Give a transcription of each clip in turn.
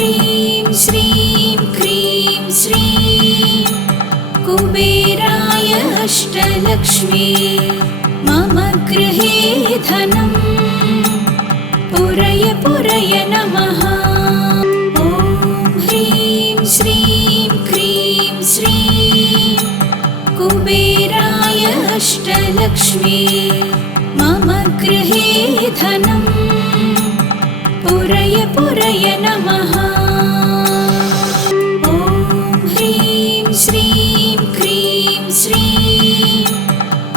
ह्रीं श्रीं क्रीं श्रीं कुबेराय अष्टलक्ष्मी मम गृहे धनं पुरय पुरय नमः। ॐ ह्रीं श्रीं क्रीं श्रीं कुबेराय अष्टलक्ष्मी मम गृहे धनं पुरय पुरय नमः। ॐ ह्रीं श्रीं क्रीं श्रीं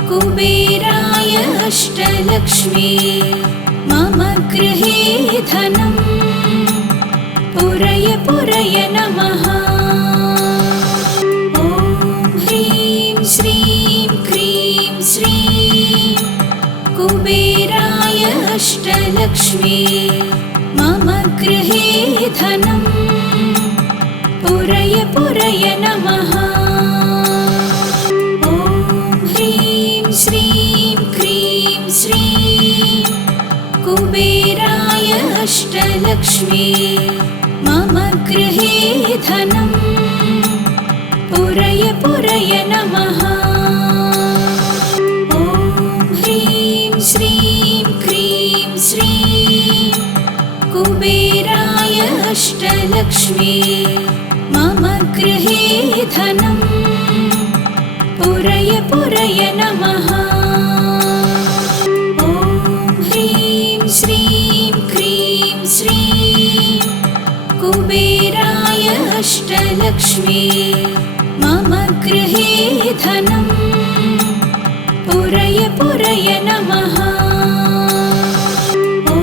कुबेराय अष्टलक्ष्मी मम गृहे धनं पुरय पुरय नमः। ॐ ह्रीं श्रीं क्रीं श्रीं कुबेराय अष्टलक्ष्मी मम गृहे धनं पुरय पुरय नमः। ॐ ह्रीं श्रीं क्रीं श्रीं कुबेराय अष्टलक्ष्मी मम गृहे धनं पुरय पुरय नमः। ॐ ह्रीं श्रीं क्रीं श्रीं कुबेराय अष्टलक्ष्मी मम गृहे धनं पुरय पुरय नमः। ॐ ह्रीं श्रीं क्रीं श्रीं कुबेराय अष्टलक्ष्मी मम गृहे धनं पुरय पुरय नमः। ॐ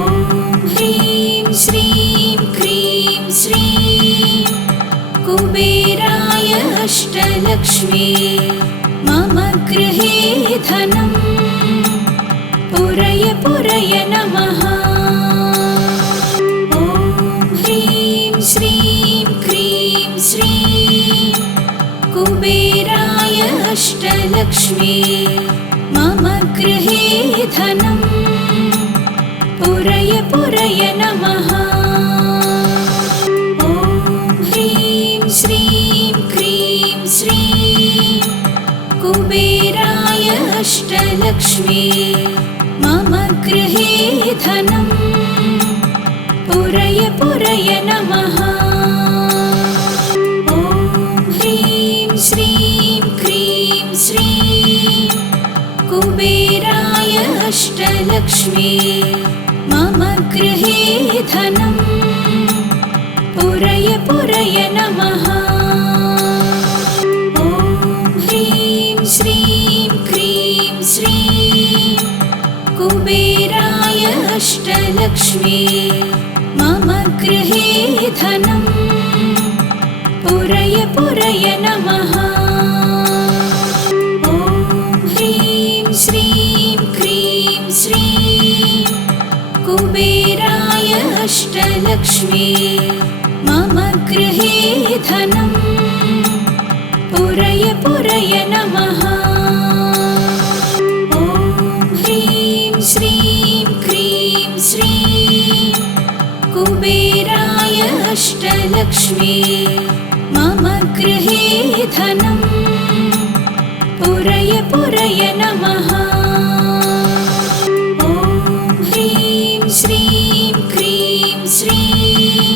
ह्रीं श्रीं क्रीं श्रीं कुबेराय अष्टलक्ष्मी मम गृहे धनं पुरय पुरय नमः। ॐ ह्रीं श्रीं क्रीं श्रीं कुबेराय अष्टलक्ष्मी मम गृहे धनं पुरय पुरय नमः। ॐ ह्रीं श्रीं क्रीं श्रीं कुबेराय अष्टलक्ष्मी मम गृहे धनं पुरय पुरय नमः। ॐ ह्रीं श्रीं क्रीं श्रीं कुबेराय अष्टलक्ष्मी मम गृहे धनं पुरय पुरय नमः। ॐ ह्रीं श्रीं क्रीं श्रीं कुबेराय अष्टलक्ष्मी मम गृहे धनं पुरय पुरय नमः। ॐ ह्रीं श्रीं क्रीं श्रीं कुबेराय अष्टलक्ष्मी मम गृहे धनं पुरय पुरय नमः। ॐ ह्रीं श्रीं क्रीं श्रीं कुबेराय अष्टलक्ष्मी मम गृहे धनं पुरय पुरय नमः। ॐ ह्रीं श्रीं क्रीं श्रीं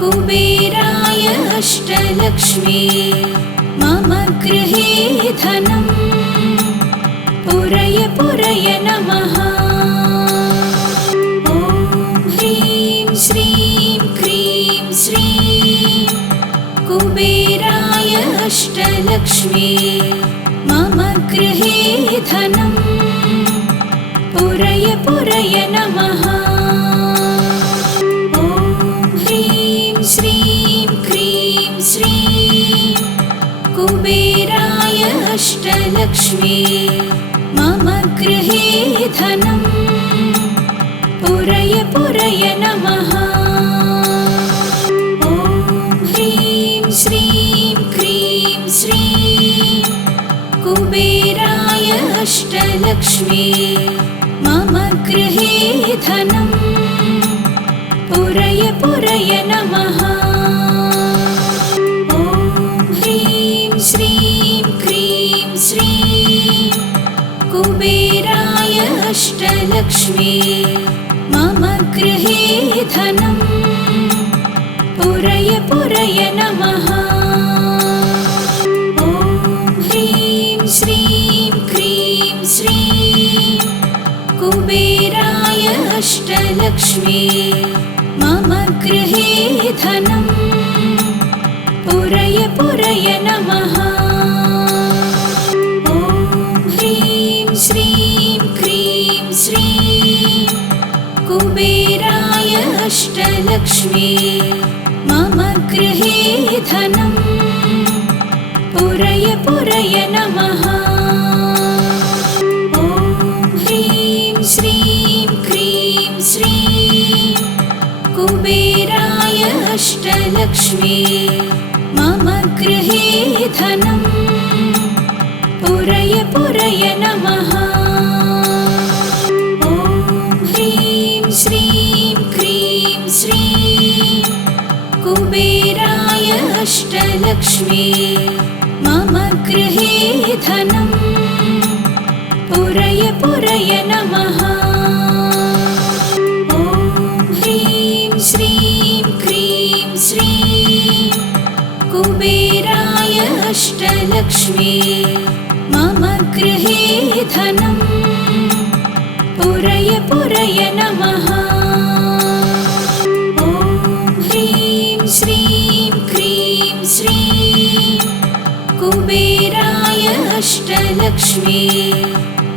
कुबेराय अष्टलक्ष्मी मम गृहे धनं पुरय पुरय नमः। ॐ ह्रीं श्रीं क्रीं श्रीं कुबेराय अष्टलक्ष्मी मम गृहे धनं पुरय पुरय नमः। ॐ ह्रीं श्रीं क्रीं श्रीं कुबेराय अष्टलक्ष्मी मम गृहे धनं पुरय पुरय नमः। ॐ ह्रीं श्रीं क्रीं श्रीं कुबेराय अष्टलक्ष्मी मम गृहे धनं पुरय पुरय नमः। ॐ ह्रीं श्रीं क्रीं श्रीं कुबेराय अष्टलक्ष्मी मम गृहे धनम् पुरय पुरय नमः। ॐ ह्रीं श्रीं क्रीं श्रीं कुबेराय अष्टलक्ष्मी मम गृहे धनम् पुरय पुरय नमः। ॐ ह्रीं श्रीं क्रीं श्रीं कुबेराय अष्टलक्ष्मी मम गृहे धनम् पुरय पुरय नमः। ॐ ह्रीं श्रीं क्रीं श्रीं कुबेराय अष्टलक्ष्मी मम गृहे धनम् पुरय पुरय नमः। ॐ ह्रीं श्रीं क्रीं श्रीं कुबेराय अष्टलक्ष्मी मम गृहे धनम् पुरय पुरय नमः। ॐ ह्रीं श्रीं क्रीं श्रीं कुबेराय अष्टलक्ष्मी मम गृहे धनम् पुरय पुरय नमः। ॐ ह्रीं श्रीं क्रीं श्रीं कुबेराय अष्टलक्ष्मी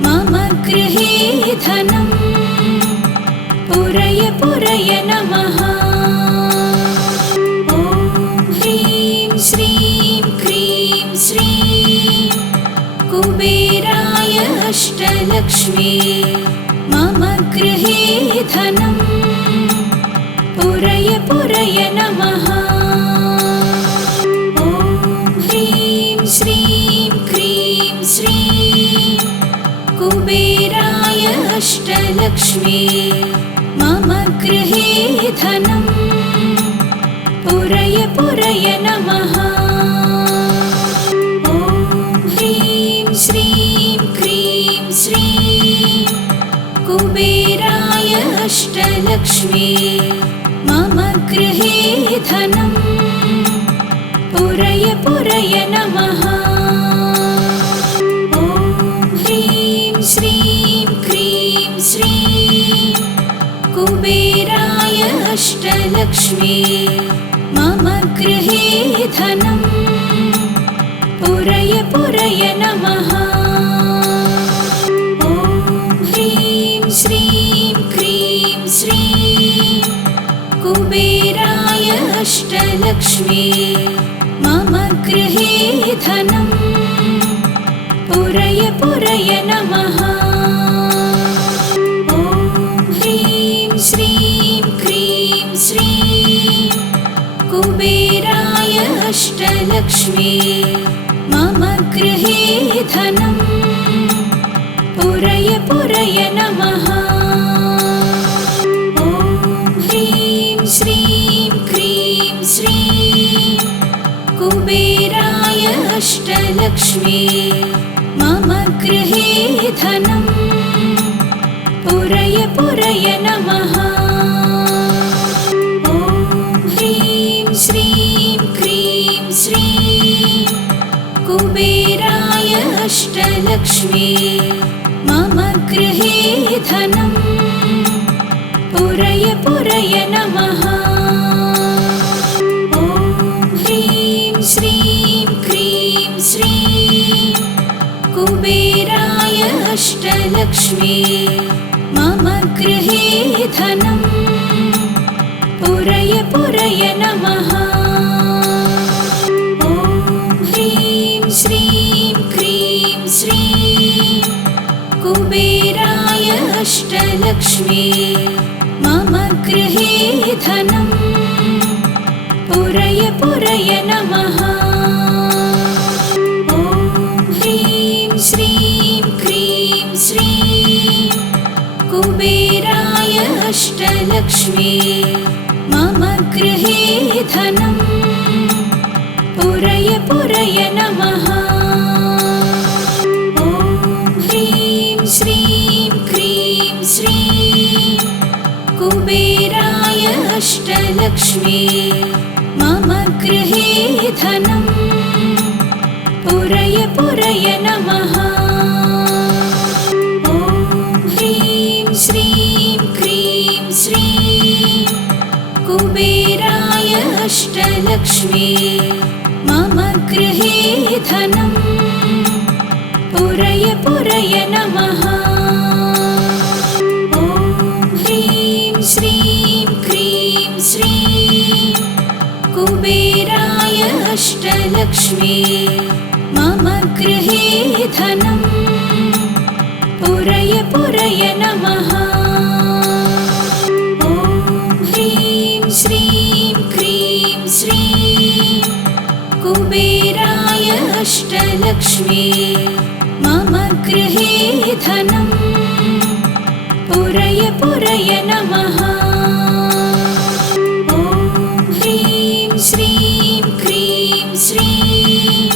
मम गृहे धनम् पुरय पुरय नमः। ॐ ह्रीं श्रीं क्रीं श्रीं कुबेराय अष्टलक्ष्मी मम गृहे धनम् पुरय पुरय नमः। ॐ ह्रीं श्रीं क्रीं श्रीं कुबेराय अष्टलक्ष्मी मम गृहे धनम् पुरय पुरय नमः। ॐ ह्रीं श्रीं क्रीं श्रीं कुबेराय अष्टलक्ष्मी मम गृहे धनम् पुरय पुरय नमः। ॐ ह्रीं श्रीं क्रीं श्रीं कुबेराय अष्टलक्ष्मी मम गृहे धनम् पुरय पुरय नमः। ॐ ह्रीं श्रीं क्रीं श्रीं कुबेराय अष्टलक्ष्मी मम गृहे धनम् पुरय पुरय नमः। ॐ ह्रीं श्रीं क्रीं श्रीं कुबेराय अष्टलक्ष्मी मम गृहे धनम् पुरय पुरय नमः। ॐ ह्रीं श्रीं क्रीं श्रीं कुबेराय अष्टलक्ष्मी मम गृहे धनम् पुरय पुरय नमः। ॐ ह्रीं श्रीं क्रीं श्रीं कुबेराय अष्टलक्ष्मी मम गृहे धनम् पुरय पुरय नमः। ॐ ह्रीं श्रीं क्रीं श्रीं कुबेराय अष्टलक्ष्मी मम गृहे धनम् पुरय पुरय नमः। ॐ ह्रीं श्रीं क्रीं श्रीं कुबेराय अष्टलक्ष्मी मम गृहे धनम् पुरय पुरय नमः। ॐ ह्रीं श्रीं क्रीं श्रीं कुबेराय अष्टलक्ष्मी मम गृहे धनं पुरय पुरय नमः। ॐ ह्रीं श्रीं क्रीं श्रीं कुबेराय अष्टलक्ष्मी मम गृहे धनं पुरय पुरय नमः। ॐ ह्रीं श्रीं क्रीं श्रीं कुबेराय अष्टलक्ष्मी मम गृहे धनं पुरय पुरय नमः। ॐ ह्रीं श्रीं क्रीं श्रीं कुबेराय अष्टलक्ष्मी मम गृहे धनं पुरय पुरय नमः। ॐ ह्रीं श्रीं क्रीं श्रीं कुबेराय अष्टलक्ष्मी मम गृहे धनं पुरय पुरय नमः। ॐ ह्रीं श्रीं क्रीं श्रीं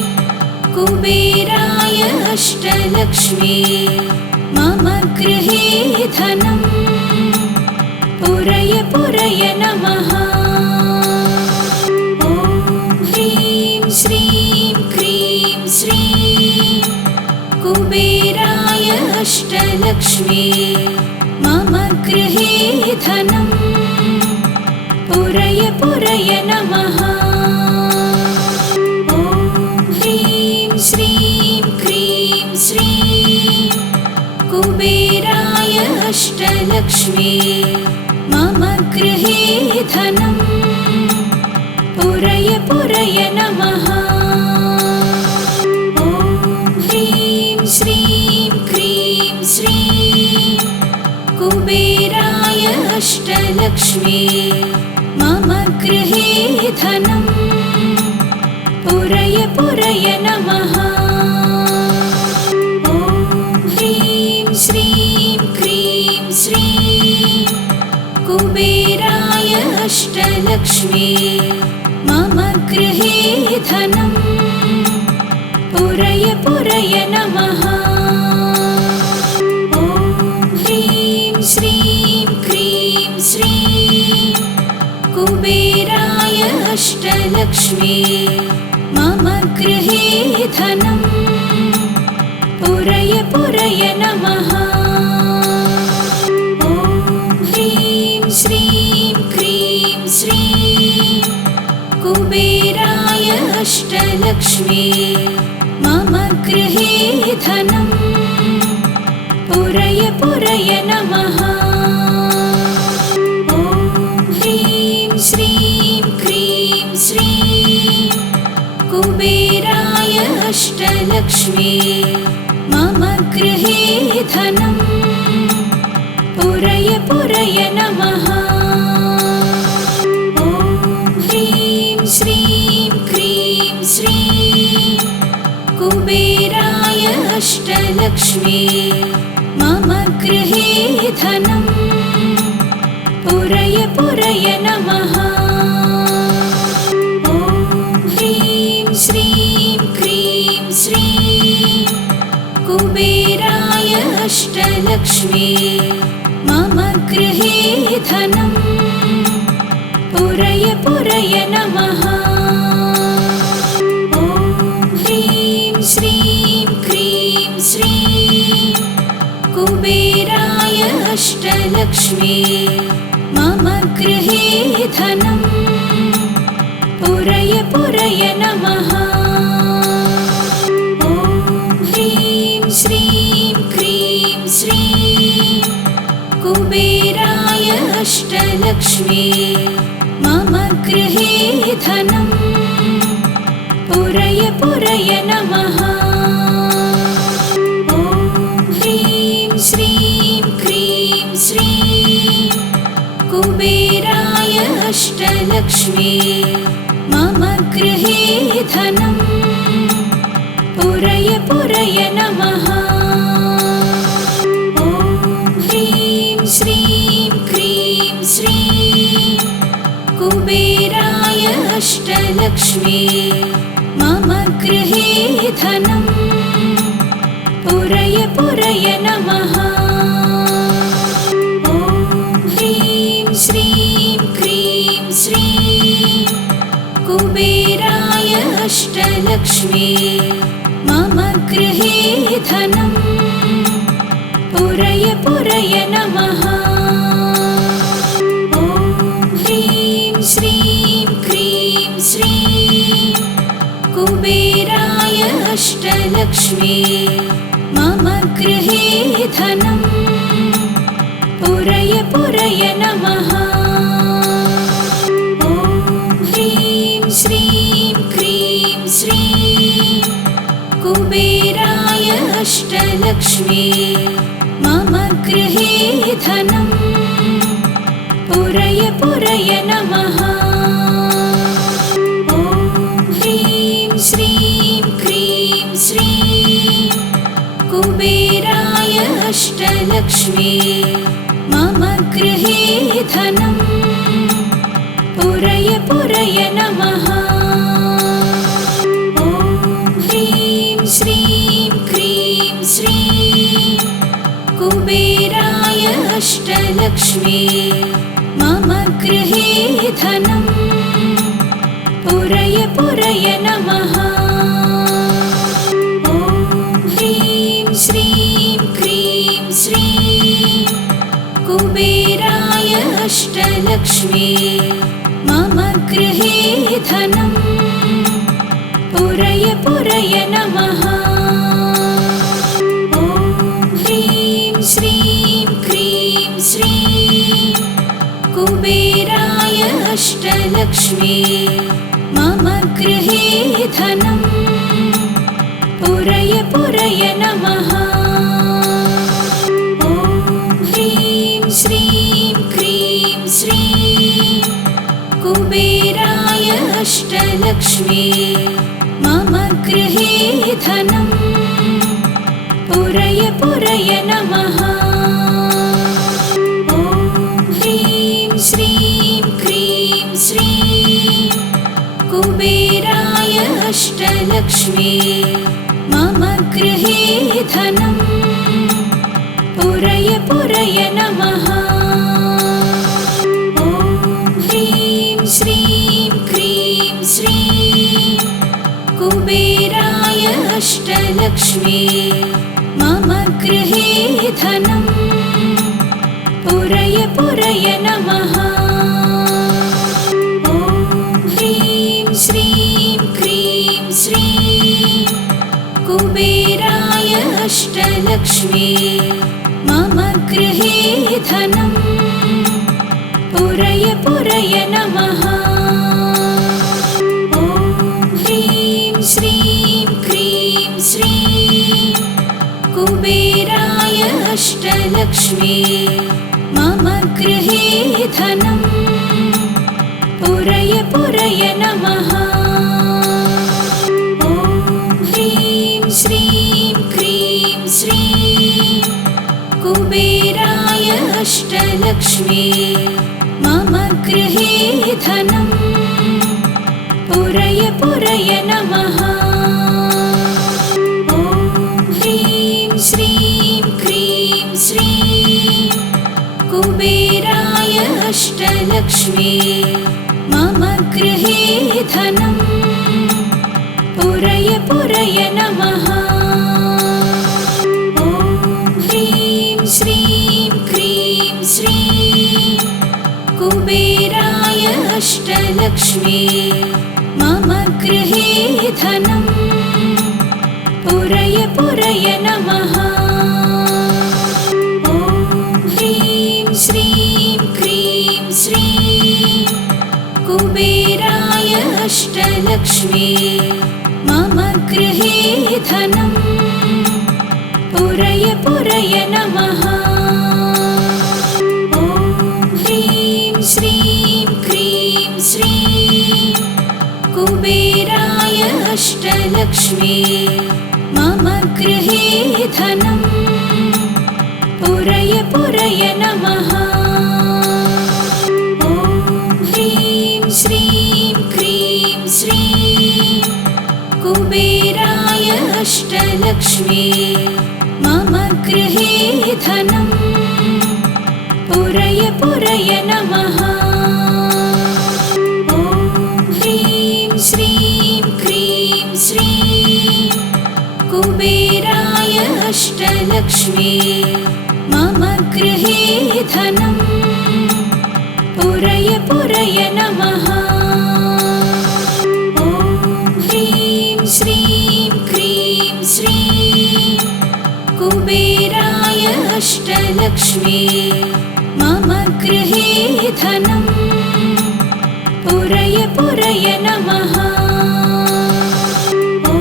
कुबेराय अष्टलक्ष्मी मम गृहे धनं पुरय पुरय नमः। ॐ ह्रीं श्रीं क्रीं श्रीं कुबेराय अष्टलक्ष्मी मम गृहे धनं पुरय पुरय नमः। ॐ ह्रीं श्रीं क्रीं श्रीं कुबेराय अष्टलक्ष्मी मम गृहे धनं पुरय पुरय नमः। ॐ ह्रीं श्रीं क्रीं श्रीं कुबेराय अष्टलक्ष्मी मम गृहे धनं पुरय पुरय नमः। ॐ ह्रीं श्रीं क्रीं श्रीं कुबेराय अष्टलक्ष्मी मम गृहे धनं पुरय पुरय नमः। ॐ ह्रीं श्रीं क्रीं श्रीं कुबेराय अष्टलक्ष्मी मम गृहे धनं पुरय पुरय नमः। ॐ ह्रीं श्रीं क्रीं श्रीं कुबेराय अष्टलक्ष्मी मम गृहे धनं पुरय पुरय नमः। ॐ ह्रीं श्रीं क्रीं श्रीं कुबेराय अष्टलक्ष्मी मम गृहे धनं पुरय पुरय नमः। ॐ ह्रीं श्रीं क्रीं श्रीं कुबेराय अष्टलक्ष्मी मम गृहे धनं पुरय पुरय नमः। ॐ ह्रीं श्रीं क्रीं श्रीं कुबेराय अष्टलक्ष्मी मम गृहे धनं पुरय पुरय नमः। ॐ ह्रीं श्रीं क्रीं श्रीं कुबेराय अष्टलक्ष्मी मम गृहे धनं पुरय पुरय नमः। ॐ ह्रीं श्रीं क्रीं श्रीं कुबेराय अष्टलक्ष्मी मम गृहे धनं पुरय पुरय नमः। ॐ ह्रीं श्रीं क्रीं श्रीं कुबेराय अष्टलक्ष्मी मम गृहे धनं पुरय पुरय नमः। ॐ ह्रीं श्रीं क्रीं श्रीं कुबेराय अष्टलक्ष्मी मम गृहे धनम् पुरय पुरय नमः। ॐ ह्रीं श्रीं क्रीं श्रीं कुबेराय अष्टलक्ष्मी मम गृहे धनम् पुरय पुरय नमः। ॐ ह्रीं श्रीं क्रीं श्रीं कुबेराय अष्टलक्ष्मी मम गृहे धनम् पुरय पुरय नमः। ॐ ह्रीं श्रीं क्रीं श्रीं कुबेराय अष्टलक्ष्मी मम गृहे धनम् पुरय पुरय नमः। ॐ ह्रीं श्रीं क्रीं श्रीं कुबेराय अष्टलक्ष्मी मम गृहे धनम् पुरय पुरय नमः। ॐ ह्रीं श्रीं क्रीं श्रीं कुबेराय अष्टलक्ष्मी मम गृहे धनम् पुरय पुरय नमः। ॐ ह्रीं श्रीं क्रीं श्रीं कुबेराय अष्टलक्ष्मी मम गृहे धनम् पुरय पुरय नमः। ॐ ह्रीं श्रीं क्रीं श्रीं कुबेराय अष्टलक्ष्मी मम गृहे धनम् पुरय पुरय नमः। ॐ ह्रीं श्रीं क्रीं श्रीं कुबेराय अष्टलक्ष्मी मम गृहे धनम् पुरय पुरय नमः। ॐ ह्रीं श्रीं क्रीं श्रीं कुबेराय अष्टलक्ष्मी मम गृहे धनम् पुरय पुरय नमः। ॐ ह्रीं श्रीं क्रीं श्रीं कुबेराय अष्टलक्ष्मी मम गृहे धनम् पुरय पुरय नमः। ॐ ह्रीं श्रीं क्रीं श्रीं कुबेराय अष्टलक्ष्मी मम गृहे धनम् पुरय पुरय नमः। ॐ ह्रीं श्रीं क्रीं श्रीं कुबेराय अष्टलक्ष्मी मम गृहे धनम् पुरय पुरय नमः। ॐ ह्रीं श्रीं क्रीं श्रीं कुबेराय अष्टलक्ष्मी मम गृहे धनम् पुरय पुरय नमः। ॐ ह्रीं श्रीं क्रीं श्रीं कुबेराय अष्टलक्ष्मी मम गृहे धनम् पुरय पुरय नमः। ॐ ह्रीं श्रीं क्रीं श्रीं कुबेराय अष्टलक्ष्मी मम गृहे धनम् पुरय पुरय नमः। ॐ ह्रीं श्रीं क्रीं श्रीं कुबेराय अष्टलक्ष्मी मम गृहे धनम् पुरय पुरय नमः। ॐ ह्रीं श्रीं क्रीं श्रीं कुबेराय अष्टलक्ष्मी मम गृहे धनम् पुरय पुरय नमः। ॐ ह्रीं श्रीं क्रीं श्रीं कुबेराय अष्टलक्ष्मी मम गृहे धनं पुरय पुरय नमः। ॐ ह्रीं श्रीं क्रीं श्रीं कुबेराय अष्टलक्ष्मी मम गृहे धनं पुरय पुरय नमः। ॐ ह्रीं श्रीं क्रीं श्रीं कुबेराय अष्टलक्ष्मी मम गृहे धनं पुरय पुरय नमः। ॐ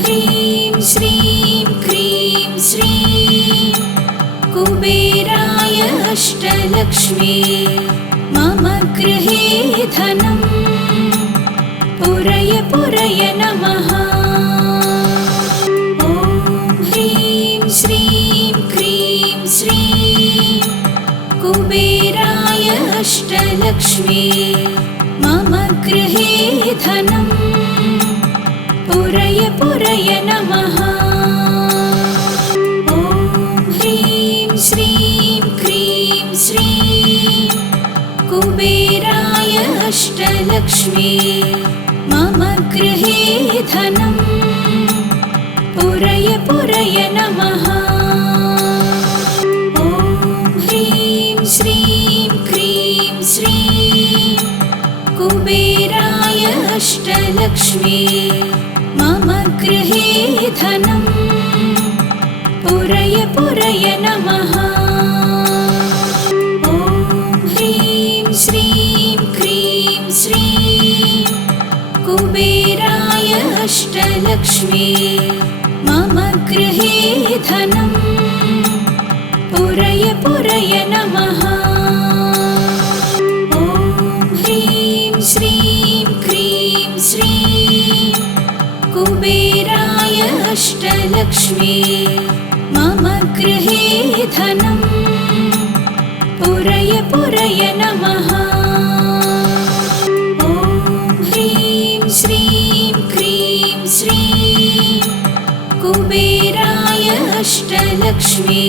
ह्रीं श्रीं क्रीं श्रीं कुबेराय अष्टलक्ष्मी मम गृहे धनं पुरय पुरय नमः। ॐ ह्रीं श्रीं क्रीं श्रीं कुबेराय अष्टलक्ष्मी मम गृहे धनं पुरय पुरय नमः। ॐ ह्रीं श्रीं क्रीं श्रीं कुबेराय अष्टलक्ष्मी मम गृहे धनं पुरय पुरय नमः। ॐ ह्रीं श्रीं क्रीं श्रीं कुबेराय अष्टलक्ष्मी मम गृहे धनं पुरय पुरय नमः। ॐ ह्रीं श्रीं क्रीं श्रीं कुबेराय अष्टलक्ष्मी मम गृहे धनं पुरय पुरय नमः। ॐ ह्रीं श्रीं क्रीं श्रीं कुबेराय अष्टलक्ष्मी मम गृहे धनं पुरय पुरय नमः। ॐ ह्रीं श्रीं क्रीं श्रीं कुबेराय अष्टलक्ष्मी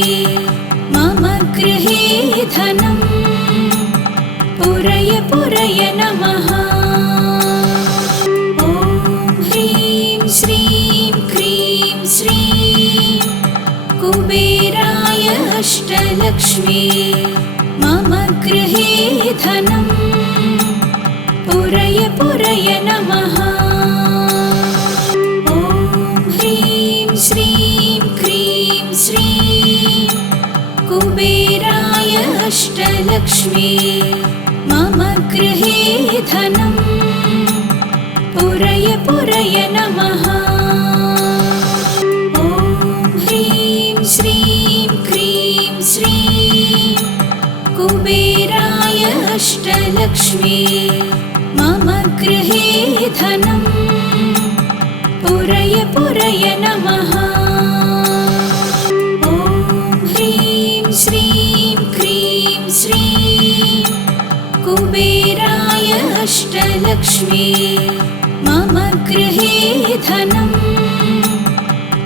मम गृहे धनं पुरय पुरय नमः। ॐ ह्रीं श्रीं क्रीं श्रीं कुबेराय अष्टलक्ष्मी मम गृहे धनं पुरय पुरय नमः। ॐ ह्रीं श्रीं क्रीं श्रीं कुबेराय अष्टलक्ष्मी मम गृहे धनं पुरय पुरय नमः। ॐ ह्रीं श्रीं क्रीं श्रीं कुबेराय अष्टलक्ष्मी मम गृहे धनं पुरय पुरय नमः। ॐ ह्रीं श्रीं क्रीं श्रीं कुबेराय अष्टलक्ष्मी मम गृहे धनं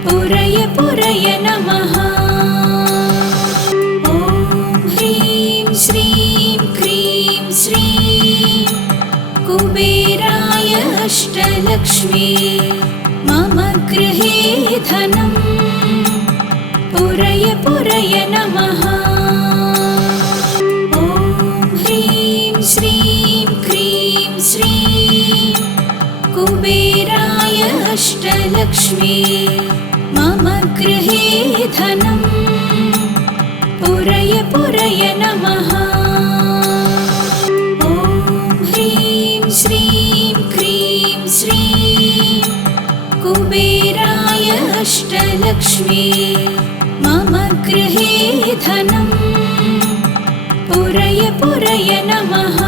पुरय पुरय नमः। ॐ ह्रीं श्रीं क्रीं श्रीं कुबेराय अष्टलक्ष्मी मम गृहे धनं पुरय पुरय नमः। ॐ ह्रीं श्रीं क्रीं श्रीं कुबेराय अष्टलक्ष्मी मम गृहे धनं पुरय पुरय नमः। ॐ ह्रीं श्रीं क्रीं श्रीं कुबेराय अष्टलक्ष्मी मम गृहे धनं पुरय पुरय नमः।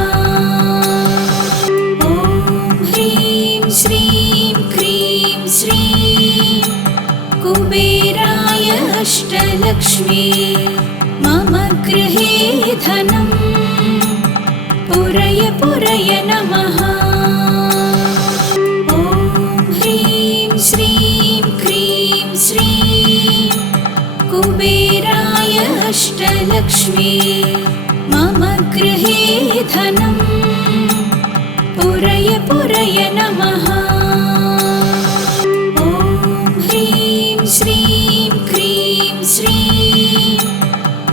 ॐ ह्रीं श्रीं क्रीं श्रीं कुबेराय अष्टलक्ष्मी मम गृहे धनं पुरय पुरय नमः। अष्टलक्ष्मी मम गृहे धनं पुरय पुरय नमः। ॐ ह्रीं श्रीं क्रीं श्रीं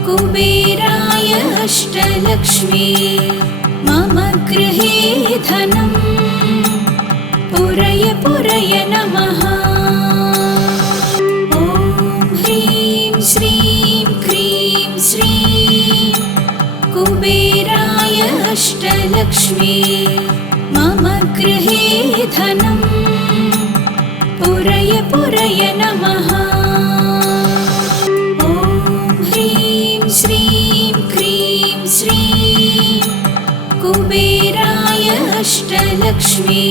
कुबेराय अष्टलक्ष्मी मम गृहे धनं पुरय पुरय नमः। ॐ ह्रीं श्रीं क्रीं श्रीं कुबेराय अष्टलक्ष्मी मम गृहे धनं पुरय पुरय नमः। ॐ ह्रीं श्रीं क्रीं श्रीं कुबेराय अष्टलक्ष्मी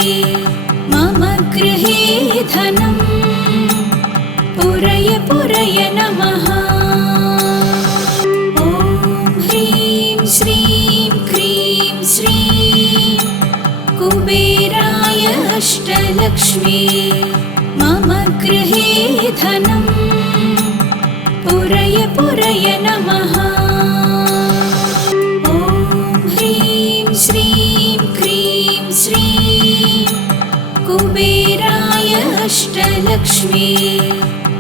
मम गृहे धनं पुरय पुरय नमः। ॐ ह्रीं श्रीं क्रीं श्रीं कुबेराय अष्टलक्ष्मी मम गृहे धनं पुरय पुरय नमः। ॐ ह्रीं श्रीं क्रीं श्रीं कुबेराय अष्टलक्ष्मी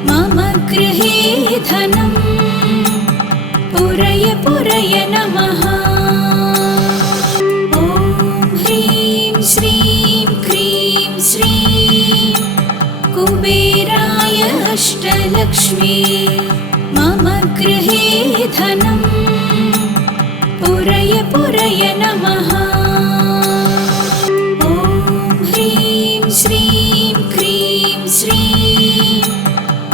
मम गृहे धनं पुरय पुरय नमः। ॐ ह्रीं श्रीं क्रीं श्रीं कुबेराय अष्टलक्ष्मी मम गृहे धनं पुरय पुरय नमः। ॐ ह्रीं श्रीं क्रीं श्रीं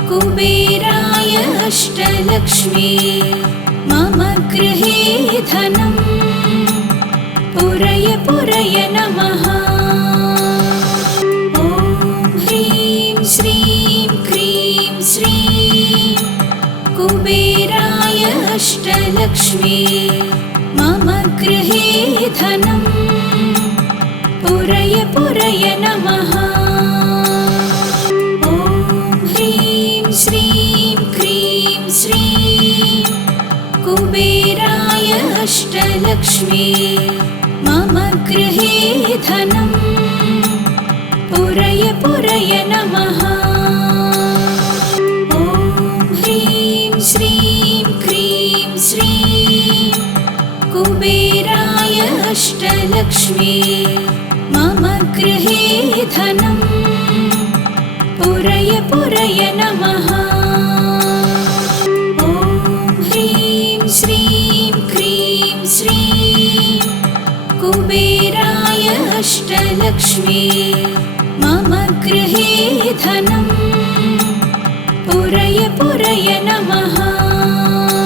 कुबेराय अष्टलक्ष्मी मम गृहे धनं पुरय पुरय नमः। ॐ ह्रीं श्रीं क्रीं श्रीं कुबेराय अष्टलक्ष्मी मम गृहे धनं पुरय पुरय नमः। ॐ ह्रीं श्रीं क्रीं श्रीं कुबेराय अष्टलक्ष्मी मम गृहे धनं पुरय पुरय नमः। ॐ ह्रीं श्रीं क्रीं श्रीं कुबेराय अष्टलक्ष्मी मम गृहे धनं पुरय पुरय नमः। ॐ ह्रीं श्रीं क्रीं श्रीं कुबेराय अष्टलक्ष्मी मम गृहे धनं पुरय पुरय नमः।